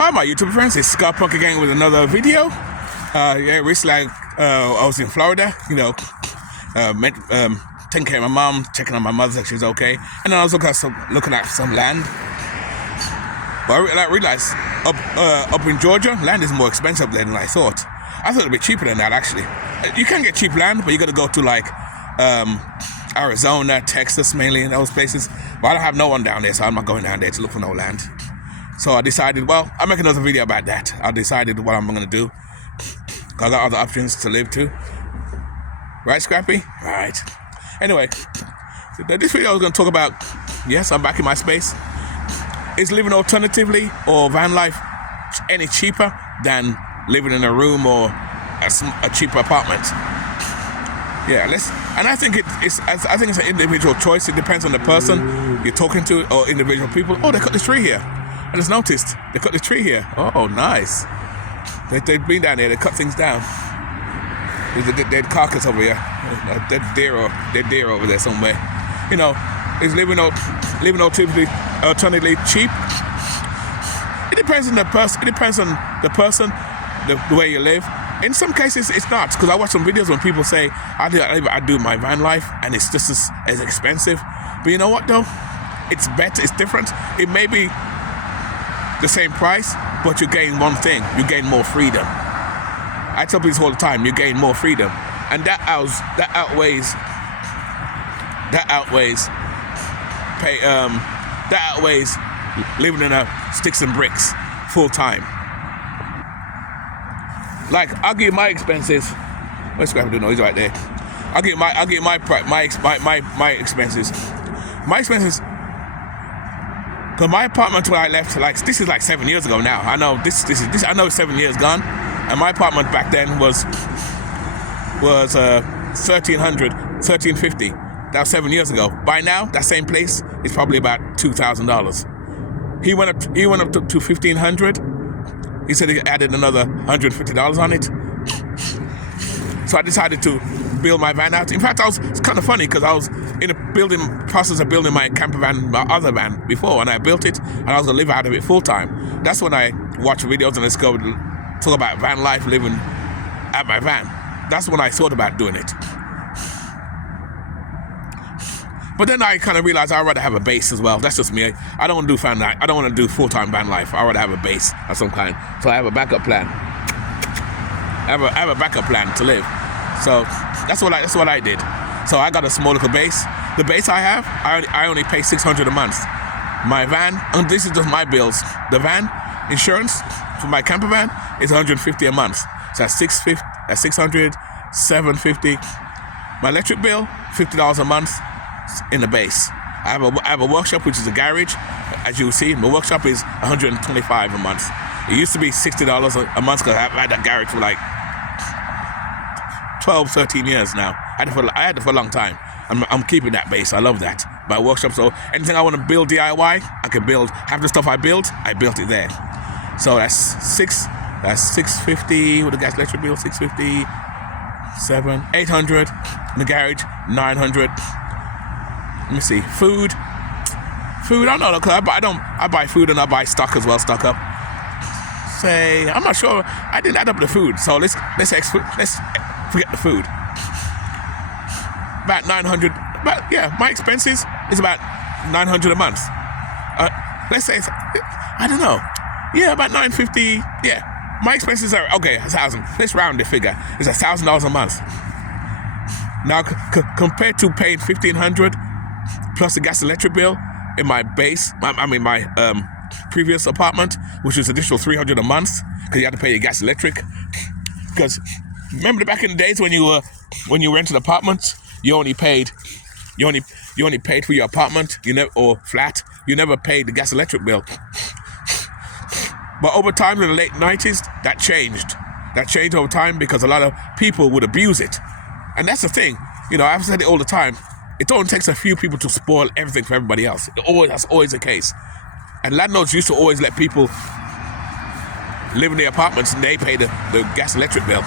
Hi my YouTube friends, it's Scott Punk again with another video. Recently I was in Florida, taking care of my mom, checking on my mother that she's okay. And then I was looking at some land. But I realized up in Georgia, land is more expensive than I thought. I thought it'd be cheaper than that actually. You can get cheap land, but you gotta go to like Arizona, Texas mainly, in those places. But I don't have no one down there, so I'm not going down there to look for no land. So I decided, well, I'll make another video about that. I decided what I'm gonna do. I got other options to live too. Right, Scrappy? Right. Anyway, this video is gonna talk about, yes, I'm back in my space. Is living alternatively or van life any cheaper than living in a room or a cheaper apartment? Yeah, and I think it's an individual choice. It depends on the person you're talking to or individual people. Oh, they cut this tree here. I just noticed they cut the tree here. Oh, nice. They've been down there. They cut things down. There's a dead carcass over here. A dead deer over there somewhere. Is living alternatively cheap? It depends on the person. It depends on the person, the way you live. In some cases, it's not, because I watch some videos when people say, I do my van life, and it's just as expensive. But you know what, though? It's better. It's different. It may be the same price, but you gain one thing. You gain more freedom. I tell people all the time, you gain more freedom. And that outweighs living in a sticks and bricks full time. Like, I'll give you my expenses. What's going to do noise right there? I'll give my expenses. My expenses. Cause my apartment when I left, this is like 7 years ago now. I know this. I know it's 7 years gone, and my apartment back then was $1,350. That was 7 years ago. By now, that same place is probably about $2,000. He went up to $1,500. He said he added another $150 on it. So I decided to build my van out. In fact, it's kind of funny because I was in the process of building my camper van, my other van before, and I built it, and I was gonna live out of it full time. That's when I watched videos and discovered talk about van life, living at my van. That's when I thought about doing it. But then I kind of realized I'd rather have a base as well. That's just me. I don't want to do van life. I don't want to do full-time van life. I'd rather have a base of some kind. So I have a backup plan. I have a backup plan to live. So that's what I did. So I got a small little base. The base I have, I only pay $600 a month. My van, and this is just my bills. The van insurance for my camper van is $150 a month. So that's $600, $750. My electric bill, $50 a month in the base. I have a workshop, which is a garage. As you will see, my workshop is $125 a month. It used to be $60 a month because I've had that garage for like 12, 13 years now. I had it for a long time. I'm keeping that base. I love that. My workshop, so anything I want to build DIY, I can build. Half the stuff I built it there. So that's $650 with the gas electric bill, $650, $800 in the garage, $900. Let me see. Food, I don't know, because I buy food and I buy stock as well, stock up. I'm not sure. I didn't add up the food, so let's forget the food. About $900. My expenses is about $900 a month. Let's say I don't know. Yeah, about $950. Yeah, my expenses are okay. 1,000. Let's round the figure. It's $1,000 a month. Now, compared to paying $1,500 plus the gas electric bill in my base, my previous apartment, which was additional $300 a month because you had to pay your gas electric. Because remember back in the days when you rented apartments, you only paid for your apartment, or flat. You never paid the gas electric bill. But over time in the late 90s, that changed. That changed over time because a lot of people would abuse it. And that's the thing. I've said it all the time. It only takes a few people to spoil everything for everybody else. That's always the case. And landlords used to always let people live in their apartments and they pay the gas electric bill.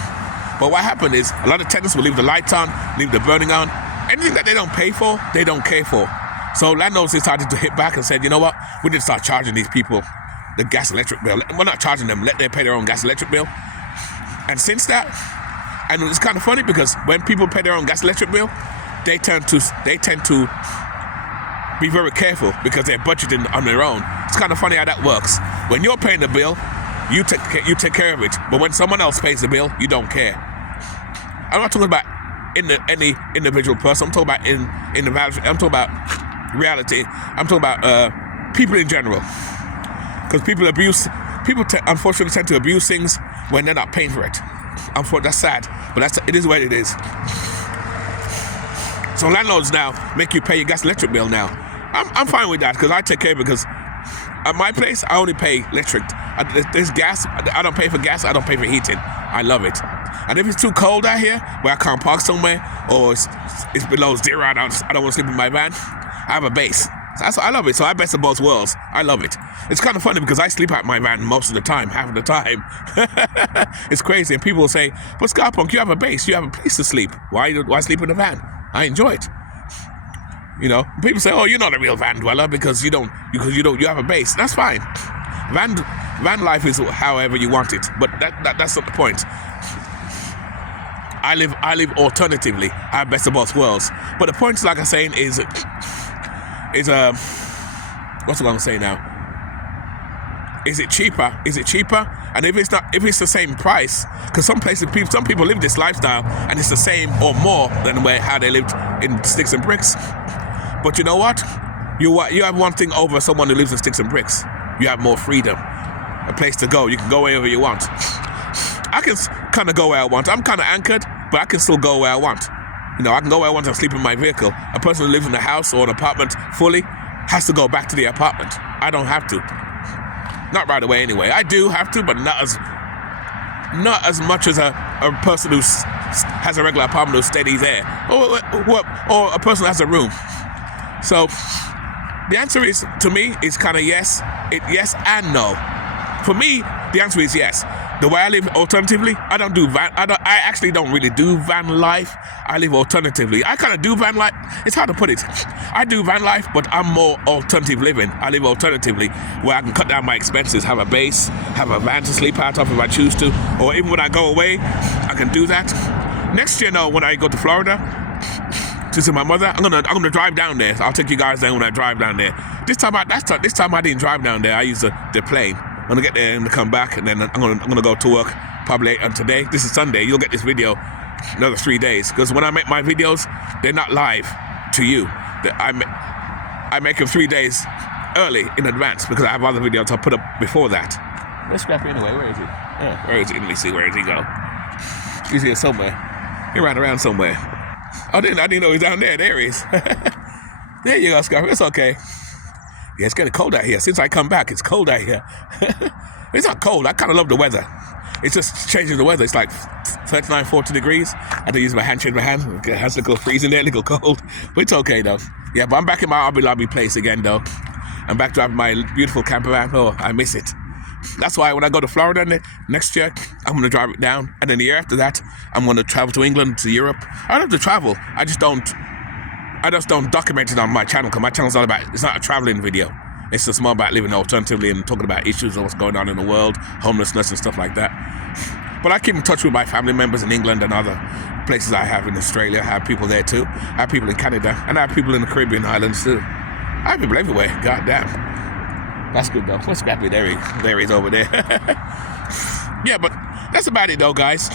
But what happened is a lot of tenants will leave the lights on, leave the burning on. Anything that they don't pay for, they don't care for. So landlords decided to hit back and said, you know what? We need to start charging these people the gas electric bill. We're not charging them, let them pay their own gas electric bill. And since that, and it's kind of funny because when people pay their own gas electric bill, they tend to be very careful because they're budgeting on their own. It's kind of funny how that works. When you're paying the bill, you take care of it. But when someone else pays the bill, you don't care. I'm not talking about any individual person. I'm talking about I'm talking about reality. I'm talking about people in general. Because people unfortunately tend to abuse things when they're not paying for it. That's sad, but it is what it is. So landlords now make you pay your gas electric bill now. I'm fine with that because I take care because at my place I only pay electric. There's gas. I don't pay for gas. I don't pay for heating. I love it. And if it's too cold out here where I can't park somewhere or it's below zero, I don't want to sleep in my van, I have a base. I love it. So I best of both worlds. I love it. It's kind of funny because I sleep out my van most of the time, half of the time. It's crazy. And people will say, but Scarpunk, you have a base. You have a place to sleep. Why sleep in a van? I enjoy it. You know, people say, oh, you're not a real van dweller because you have a base. That's fine. Van life is however you want it. But that's not the point. I live alternatively. I have best of both worlds. But the point, like I'm saying, is what's I going to say now? Is it cheaper? And if it's the same price, because some people live this lifestyle and it's the same or more than how they lived in sticks and bricks. But you know what? You have one thing over someone who lives in sticks and bricks. You have more freedom, a place to go. You can go wherever you want. I can kind of go where I want. I'm kind of anchored, but I can still go where I want. You know, I can go where I want and sleep in my vehicle. A person who lives in a house or an apartment fully has to go back to the apartment. I don't have to. Not right away anyway. I do have to, but not as much as a person who has a regular apartment who stays there. Or a person who has a room. So the answer is, to me, is kind of yes. Yes and no. For me, the answer is yes. The way I live alternatively, I actually don't really do van life. I live alternatively. I kind of do van life. It's hard to put it. I do van life, but I'm more alternative living. I live alternatively, where I can cut down my expenses, have a base, have a van to sleep out of if I choose to, or even when I go away, I can do that. Next year, no, when I go to Florida to see my mother, I'm gonna drive down there. I'll take you guys down when I drive down there. This time I didn't drive down there. I used the plane. I'm gonna get there and come back, and then I'm gonna go to work probably on today. This is Sunday. You'll get this video another 3 days because when I make my videos, they're not live to you. I make them 3 days early in advance because I have other videos I'll put up before that. Where's Scrappy anyway? Where is he? Oh, where is he? Let me see. Where did he go? He's here somewhere. He ran around somewhere. I didn't know he was down there. There he is. There you go, Scrappy. It's okay. Yeah, it's getting cold out here. Since I come back, it's cold out here. It's not cold. I kind of love the weather. It's just changing the weather. It's like 39, 40 degrees. I had to use my hand, change my hand. It has a little freezing there, a little cold. But it's okay, though. Yeah, but I'm back in my Hobby Lobby place again, though. I'm back driving my beautiful camper van. Oh, I miss it. That's why when I go to Florida next year, I'm going to drive it down. And then the year after that, I'm going to travel to England, to Europe. I don't have to travel. I just don't document it on my channel because my channel's it's not a traveling video. It's just more about living alternatively and talking about issues of what's going on in the world, homelessness and stuff like that. But I keep in touch with my family members in England and other places I have in Australia. I have people there too. I have people in Canada and I have people in the Caribbean islands too. I have people everywhere. God damn. That's good though. Where's Scrappy? There he is over there. Yeah, but that's about it though, guys.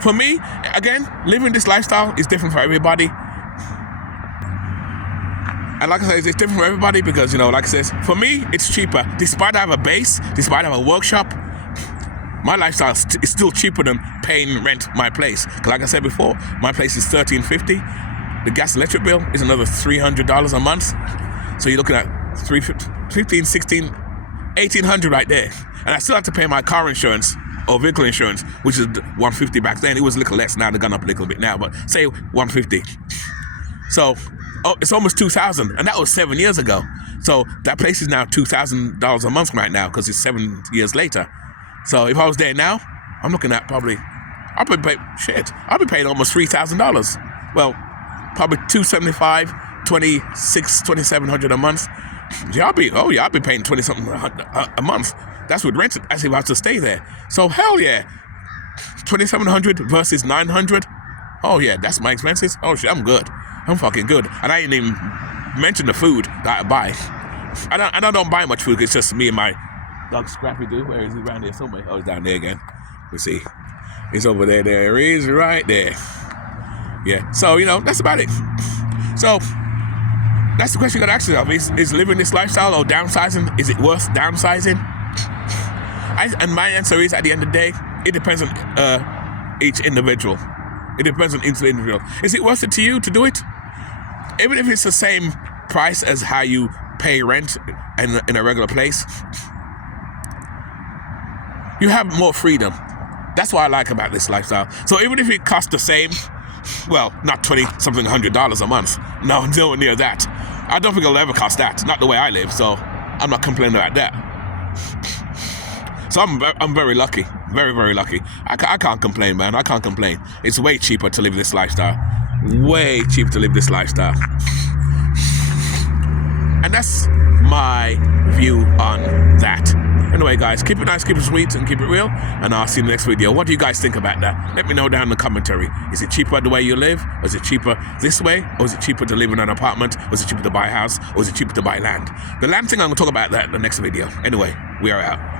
For me, again, living this lifestyle is different for everybody. And like I said, it's different for everybody because, you know, like I said, for me, it's cheaper. Despite I have a base, despite I have a workshop, my lifestyle is still cheaper than paying rent my place. Because like I said before, my place is $1,350. The gas electric bill is another $300 a month. So you're looking at $15, $16, $1,800 right there. And I still have to pay my car insurance or vehicle insurance, which is $150 back then. It was a little less now. They've gone up a little bit now, but say $150. So it's almost $2,000, and that was 7 years ago. So that place is now $2,000 a month right now because it's 7 years later. So if I was there now, I'm looking at I'll be paying almost $3,000. Well, probably $275, $2,700 a month. Yeah, I'll be paying 20 something a month. That's with rent, as if I have to stay there. So hell yeah, 2,700 versus 900. Oh yeah, that's my expenses. Oh shit, I'm good. I'm fucking good. And I ain't even mention the food that I buy. I don't buy much food. It's just me and my dog Scrappy Doo. Where is he? Around there somewhere. Oh, he's down there again. Let's see. He's over there. There he is, right there. Yeah. So that's about it. So that's the question you gotta ask yourself: is living this lifestyle or downsizing? Is it worth downsizing? And my answer is, at the end of the day, it depends on each individual. It depends on each individual. Is it worth it to you to do it? Even if it's the same price as how you pay rent in a regular place, you have more freedom. That's what I like about this lifestyle. So even if it costs the same, well, not $20-something $100 a month. No, nowhere near that. I don't think it'll ever cost that. Not the way I live, so I'm not complaining about that. So I'm very lucky. Very, very lucky. I can't complain, man. I can't complain. It's way cheaper to live this lifestyle. Way cheaper to live this lifestyle. And that's my view on that. Anyway, guys, keep it nice, keep it sweet, and keep it real. And I'll see you in the next video. What do you guys think about that? Let me know down in the commentary. Is it cheaper the way you live? Or is it cheaper this way? Or is it cheaper to live in an apartment? Or is it cheaper to buy a house? Or is it cheaper to buy land? The land thing, I'm going to talk about that in the next video. Anyway, we are out.